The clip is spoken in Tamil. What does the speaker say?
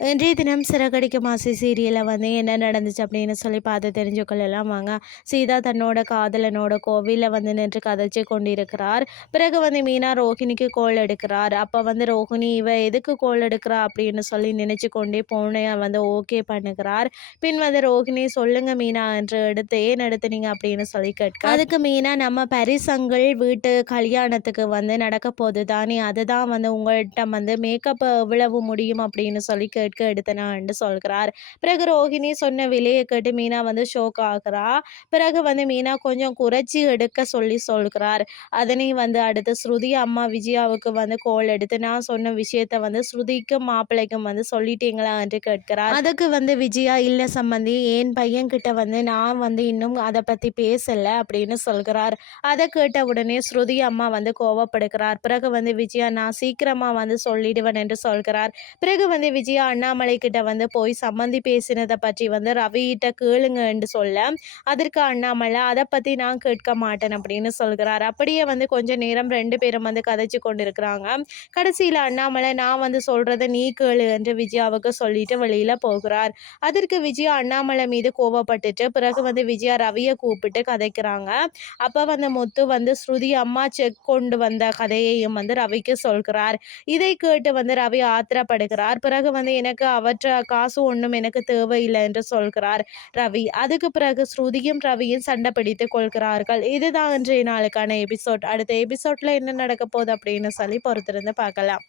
இன்றைய தினம் சிறகடிக்க மாசி சீரியலில் வந்து என்ன நடந்துச்சு அப்படின்னு சொல்லி பார்த்து தெரிஞ்சுக்கொள்ளலாம் வாங்க. சீதா தன்னோட காதலனோட கோவிலில் வந்து நின்று கதைச்சு கொண்டிருக்கிறார். பிறகு வந்து மீனா ரோஹிணிக்கு கோல் எடுக்கிறார். அப்போ வந்து ரோஹிணி இவ எதுக்கு கோல் எடுக்கிறா? அப்படின்னு சொல்லி நினச்சி கொண்டே போனைய வந்து ஓகே பண்ணுகிறார். பின் வந்து ரோஹிணி சொல்லுங்க மீனா என்று எடுத்து ஏன் எடுத்துனீங்க அப்படின்னு சொல்லி கேட்க அதுக்கு மீனா நம்ம பரிசங்கள் வீட்டு கல்யாணத்துக்கு வந்து நடக்க போகுது தானே. அதுதான் வந்து உங்கள்கிட்ட வந்து மேக்கப் எவ்வளவு முடியும்? அப்படின்னு சொல்லி கேட்க எடுத்தனான்னு சொல்கிறார். பிறகு ரோஹிணி சொன்ன விலையை கேட்டு மீனா வந்து ஷோக் ஆகிறா. பிறகு வந்து மீனா கொஞ்சம் குறைச்சி எடுக்க சொல்லி சொல்கிறார். அதனை வந்து அடுத்து ஸ்ருதி அம்மா விஜயாவுக்கு வந்து கோல் எடுத்து நான் சொன்ன விஷயத்த வந்து ஸ்ருதிக்கும் மாப்பிள்ளைக்கும் வந்து சொல்லிட்டீங்களா? என்று கேட்கிறார். அதுக்கு வந்து விஜயா இல்லை சம்பந்தி என் பையன்கிட்ட வந்து நான் வந்து இன்னும் அதை பற்றி பேசலை அப்படின்னு சொல்கிறார். அதை கேட்ட உடனே ஸ்ருதி அம்மா வந்து கோவப்படுகிறார். பிறகு வந்து விஜயா நான் சீக்கிரமா வந்து சொல்லிடுவேன் என்று சொல்கிறார். பிறகு வந்து விஜயா அண்ணாமலை கிட்ட வந்து போய் சம்மந்தி பேசினதை பற்றி வந்து ரவிகிட்ட கேளுங்கன்னு சொல்ல அதற்கு அண்ணாமலை அதை பற்றி நான் கேட்க மாட்டேன் அப்படின்னு சொல்கிறார். அப்படியே வந்து கொஞ்ச நேரம் ரெண்டு பேரும் வந்து கதைச்சு கொண்டிருக்கிறாங்க. கடைசியில் அண்ணாமலை நான் வந்து சொல்கிறத நீ கேளு என்று விஜயாவுக்கு சொல்லிட்டு வெளியில் போகிறார். அதற்கு விஜயா அண்ணாமலை மீது கோவப்பட்டுட்டு பிறகு வந்து விஜயா ரவியை கூப்பிட்டு கதைக்கிறாங்க. அப்போ வந்து முத்து வந்து ஸ்ருதி அம்மா செக் கொண்டு வந்த கதையையும் வந்து ரவிக்கு சொல்கிறார். இதை கேட்டு வந்து ரவி ஆத்திரப்படுகிறார். பிறகு வந்து எனக்கு அவற்ற காசு ஒன்றும் எனக்கு தேவையில்லை என்று சொல்கிறார் ரவி. அதுக்கு பிறகு ஸ்ருதியும் ரவியும் சண்டை பிடித்து கொள்கிறார்கள். இதுதான் இன்றைய நாளுக்கான எபிசோட் அடுத்த எபிசோட்ல என்ன நடக்க போகுது அப்படின்னு சொல்லி பொறுத்திருந்து பார்க்கலாம்.